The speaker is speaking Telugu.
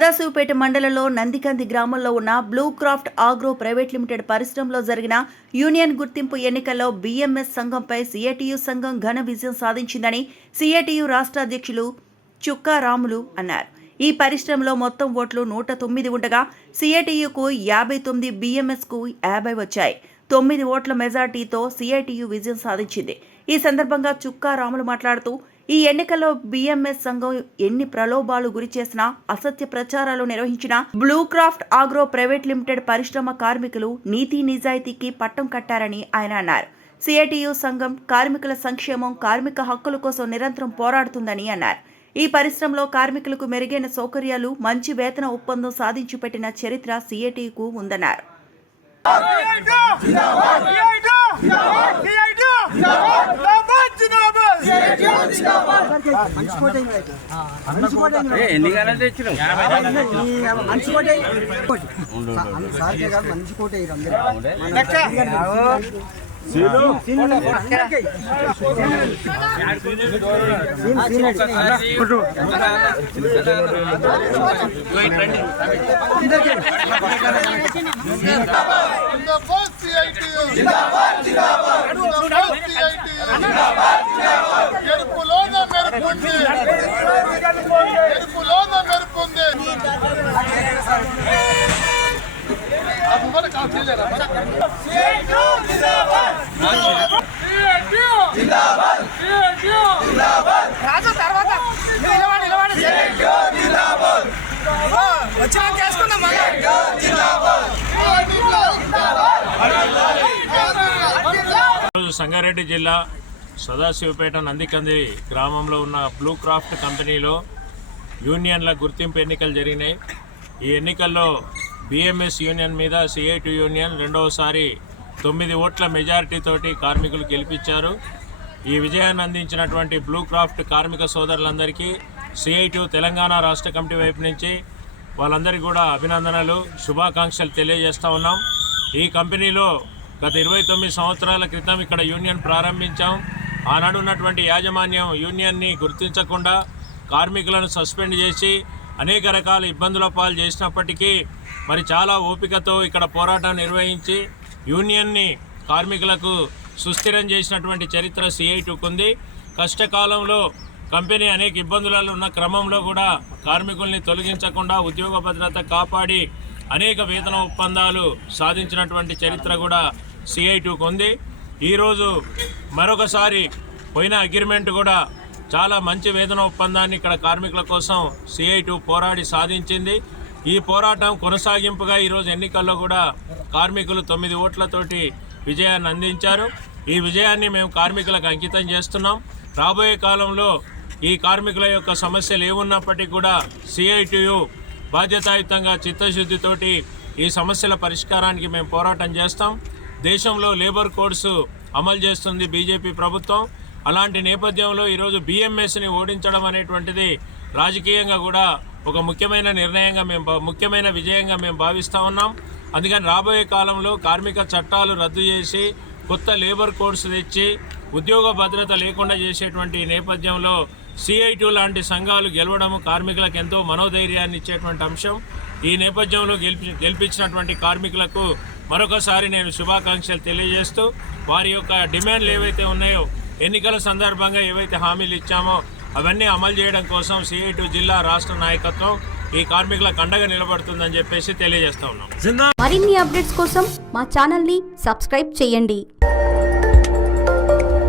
సదాశివపేట మండలంలో నందికంది గ్రామంలో ఉన్న blue Craft Agro private limited పరిశ్రమలో జరిగిన యూనియన్ గుర్తింపు ఎన్నికల్లో బీఎంఎస్ సంఘంపై సిఐటియు సంఘం ఘన విజయం సాధించిందని సిఐటియు రాష్ట్ర అధ్యక్షులు చుక్కా రాములు అన్నారు. ఈ పరిశ్రమలో మొత్తం ఓట్లు 109 ఉండగా సిఐటియుకు 59, బీఎంఎస్కు 50 వచ్చాయి. 9 ఓట్ల మెజార్టీతో సిఐటియు విజయం సాధించింది. ఈ సందర్భంగా చుక్కా రాములు మాట్లాడుతూ, ఈ ఎన్నికల్లో బీఎంఎస్ సంఘం ఎన్ని ప్రలోభాలు గురి చేసినా, అసత్య ప్రచారాలు నిర్వహించినా Blue Craft Agro private limited పరిశ్రమ కార్మికులు నీతి నిజాయితీకి పట్టం కట్టారని ఆయన అన్నారు. సిఐటియు సంఘం కార్మికుల సంక్షేమం, కార్మిక హక్కుల కోసం నిరంతరం పోరాడుతుందని అన్నారు. ఈ పరిశ్రమలో కార్మికులకు మెరుగైన సౌకర్యాలు, మంచి వేతన ఒప్పందం సాధించి పెట్టిన చరిత్ర సిఐటియుకు ఉందన్నారు. సంగారెడ్డి జిల్లా సదాశివపేట నందికంది గ్రామంలో ఉన్న బ్లూ క్రాఫ్ట్ కంపెనీలో యూనియన్ల గుర్తింపు ఎన్నికలు జరిగినాయి. ఈ ఎన్నికల్లో బీఎంఎస్ యూనియన్ మీద సిఐటి యూనియన్ రెండవసారి 9 ఓట్ల మెజారిటీతోటి కార్మికులు గెలిపించారు. ఈ విజయాన్ని అందించినటువంటి బ్లూ క్రాఫ్ట్ కార్మిక సోదరులందరికీ సిఐటి తెలంగాణ రాష్ట్ర కమిటీ వైపు నుంచి వాళ్ళందరికీ కూడా అభినందనలు, శుభాకాంక్షలు తెలియజేస్తూ ఉన్నాం. ఈ కంపెనీలో గత 29 సంవత్సరాల క్రితం ఇక్కడ యూనియన్ ప్రారంభించాం. ఆనాడు ఉన్నటువంటి యాజమాన్యం యూనియన్ని గుర్తించకుండా కార్మికులను సస్పెండ్ చేసి అనేక రకాల ఇబ్బందుల పాలు చేసినప్పటికీ మరి చాలా ఓపికతో ఇక్కడ పోరాటం నిర్వహించి యూనియన్ని కార్మికులకు సుస్థిరం చేసినటువంటి చరిత్ర సిఐటికి ఉంది. కష్టకాలంలో కంపెనీ అనేక ఇబ్బందులలో ఉన్న క్రమంలో కూడా కార్మికుల్ని తొలగించకుండా ఉద్యోగ భద్రత కాపాడి అనేక వేతన ఒప్పందాలు సాధించినటువంటి చరిత్ర కూడా సిఐటికి ఉంది. ఈరోజు మరొకసారి పోయిన అగ్రిమెంట్ కూడా చాలా మంచి వేతన ఒప్పందాన్ని ఇక్కడ కార్మికుల కోసం సిఐటి పోరాడి సాధించింది. ఈ పోరాటం కొనసాగింపుగా ఈరోజు ఎన్నికల్లో కూడా కార్మికులు 9 ఓట్లతోటి విజయాన్ని అందించారు. ఈ విజయాన్ని మేము కార్మికులకు అంకితం చేస్తున్నాం. రాబోయే కాలంలో ఈ కార్మికుల యొక్క సమస్యలు ఏమున్నప్పటికీ కూడా సిఐటియు బాధ్యతాయుతంగా చిత్తశుద్ధితోటి ఈ సమస్యల పరిష్కారానికి మేము పోరాటం చేస్తాం. దేశంలో లేబర్ కోడ్స్ అమలు చేస్తుంది బీజేపీ ప్రభుత్వం. అలాంటి నేపథ్యంలో ఈరోజు బీఎంఎస్ని ఓడించడం అనేటువంటిది రాజకీయంగా కూడా ఒక ముఖ్యమైన విజయంగా మేము భావిస్తూ ఉన్నాం. అందుకని రాబోయే కాలంలో కార్మిక చట్టాలు రద్దు చేసి కొత్త లేబర్ కోడ్స్ తెచ్చి ఉద్యోగ భద్రత లేకుండా చేసేటువంటి నేపథ్యంలో సిఐటి లాంటి సంఘాలు గెలవడం కార్మికులకు ఎంతో మనోధైర్యాన్ని ఇచ్చేటువంటి అంశం. ఈ నేపథ్యంలో గెలిపించినటువంటి కార్మికులకు మరొకసారి నేను శుభాకాంక్షలు తెలియజేస్తూ వారి యొక్క డిమాండ్లు ఏవైతే ఉన్నాయో, ఎన్నికల సందర్భంగా ఏవైతే హామీలు ఇచ్చామో అవన్నీ అమలు చేయడం కోసం సిఐటి జిల్లా రాష్ట్ర నాయకత్వం ఈ కార్మికులకు అండగా నిలబడుతుందని చెప్పేసి తెలియజేస్తా ఉన్నాం. మరిన్ని అప్డేట్స్ కోసం మా ఛానల్ని సబ్స్క్రైబ్ చేయండి.